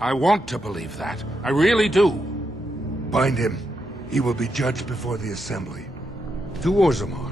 I want to believe that. I really do. Bind him. He will be judged before the Assembly. To Orzammar.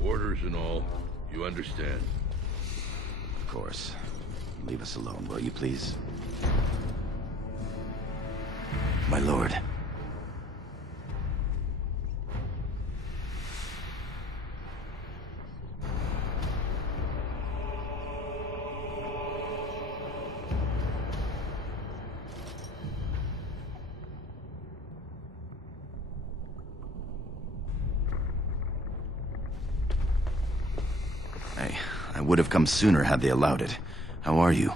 Orders and all, you understand. Of course. Leave us alone, will you please? My lord. I would have come sooner had they allowed it. How are you?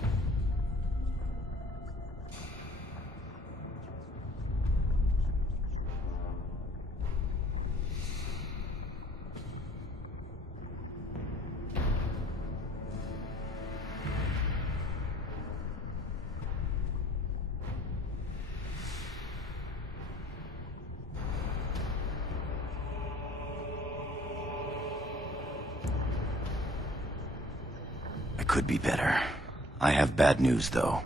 I could be better. I have bad news, though.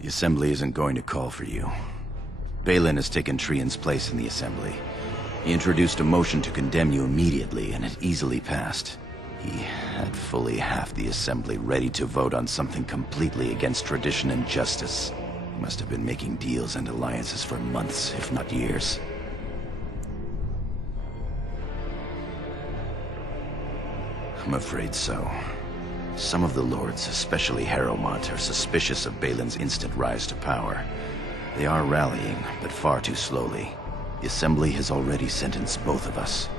The Assembly isn't going to call for you. Barendd has taken Trian's place in the Assembly. He introduced a motion to condemn you immediately, and it easily passed. He had fully half the Assembly ready to vote on something completely against tradition and justice. He must have been making deals and alliances for months, if not years. I'm afraid so. Some of the lords, especially Harrowmont, are suspicious of Barendd's instant rise to power. They are rallying, but far too slowly. The Assembly has already sentenced both of us.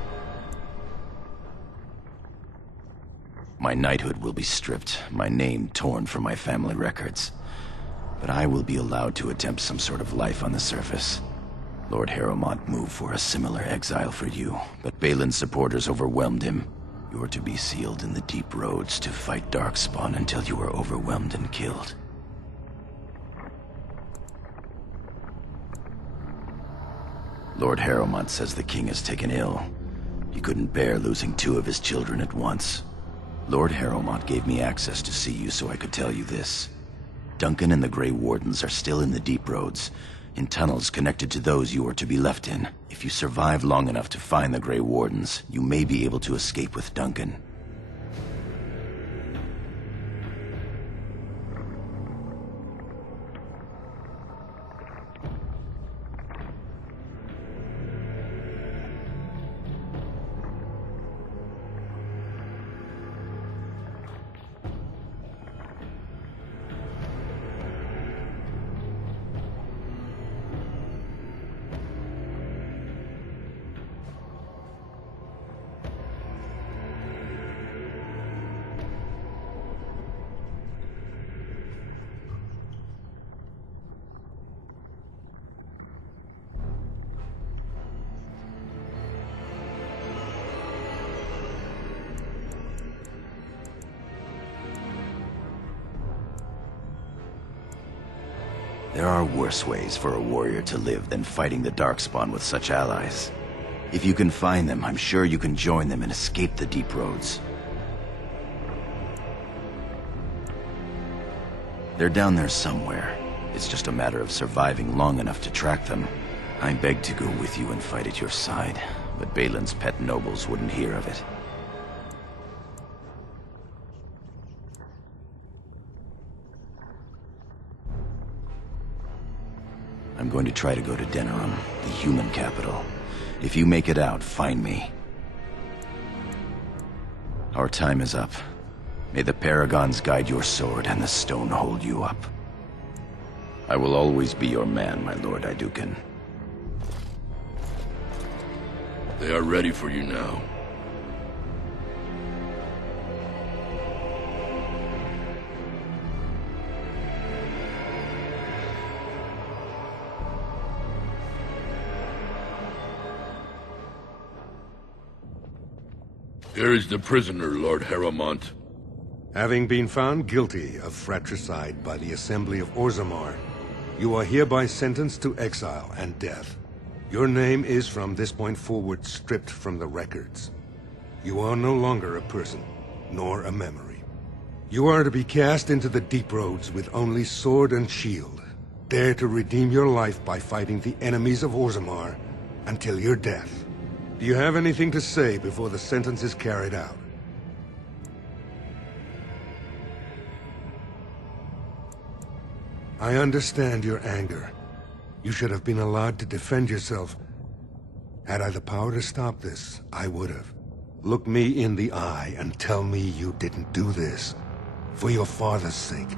My knighthood will be stripped, my name torn from my family records. But I will be allowed to attempt some sort of life on the surface. Lord Harrowmont moved for a similar exile for you, but Barendd's supporters overwhelmed him. You are to be sealed in the deep roads to fight Darkspawn until you are overwhelmed and killed. Lord Harrowmont says the king is taken ill. He couldn't bear losing 2 of his children at once. Lord Harrowmont gave me access to see you so I could tell you this. Duncan and the Grey Wardens are still in the deep roads, in tunnels connected to those you are to be left in. If you survive long enough to find the Grey Wardens, you may be able to escape with Duncan. There are worse ways for a warrior to live than fighting the Darkspawn with such allies. If you can find them, I'm sure you can join them and escape the deep roads. They're down there somewhere. It's just a matter of surviving long enough to track them. I begged to go with you and fight at your side, but Barendd's pet nobles wouldn't hear of it. I'm going to try to go to Denerim, the human capital. If you make it out, find me. Our time is up. May the Paragons guide your sword and the stone hold you up. I will always be your man, my Lord Iduken. They are ready for you now. Here is the prisoner, Lord Harrowmont. Having been found guilty of fratricide by the Assembly of Orzammar, you are hereby sentenced to exile and death. Your name is from this point forward stripped from the records. You are no longer a person, nor a memory. You are to be cast into the deep roads with only sword and shield. Dare to redeem your life by fighting the enemies of Orzammar until your death. Do you have anything to say before the sentence is carried out? I understand your anger. You should have been allowed to defend yourself. Had I the power to stop this, I would have. Look me in the eye and tell me you didn't do this. For your father's sake.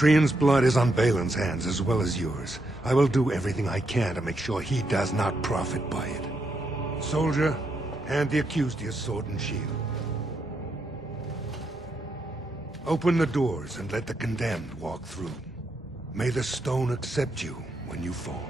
Trian's blood is on Balen's hands as well as yours. I will do everything I can to make sure he does not profit by it. Soldier, hand the accused your sword and shield. Open the doors and let the condemned walk through. May the stone accept you when you fall.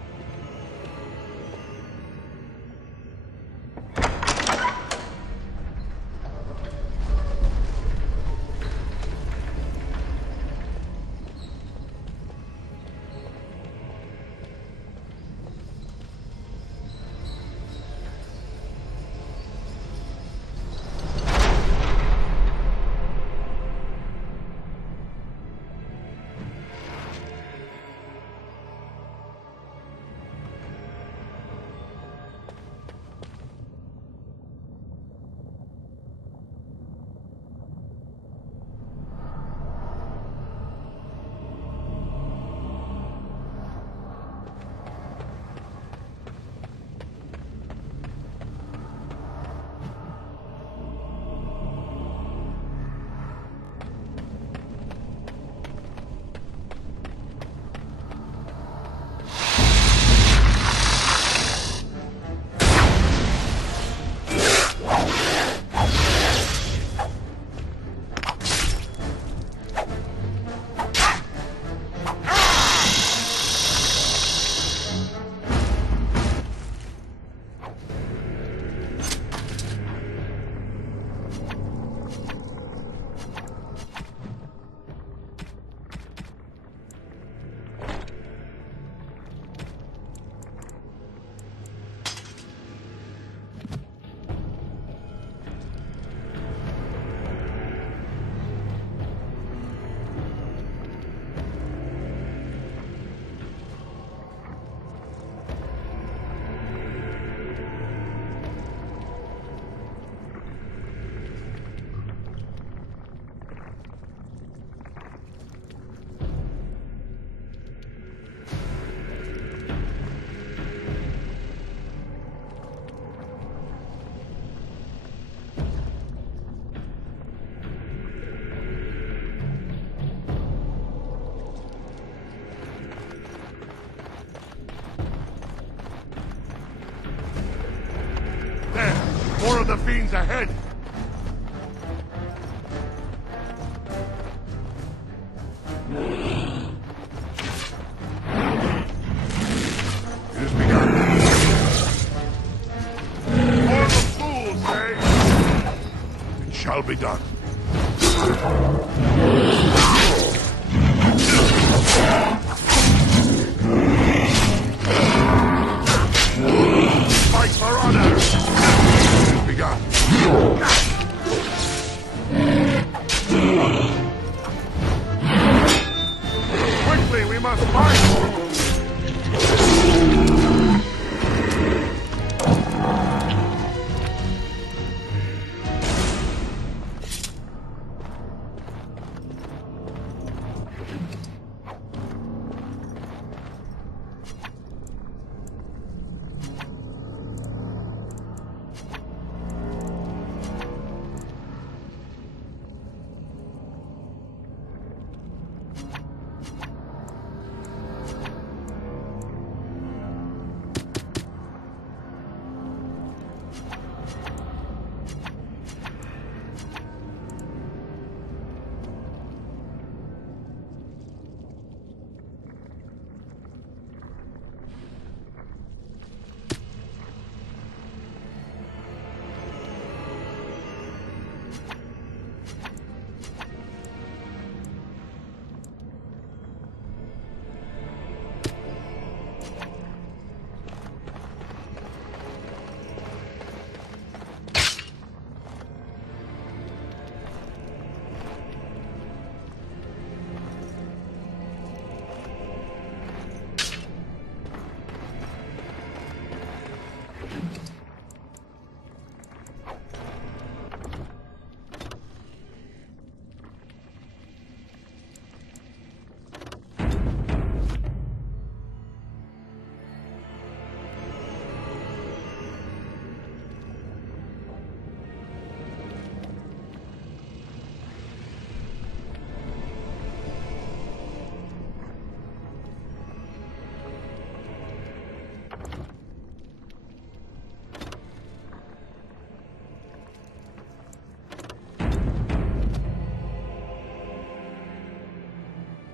More of the fiends ahead! It has begun. For the fools, eh? It shall be done.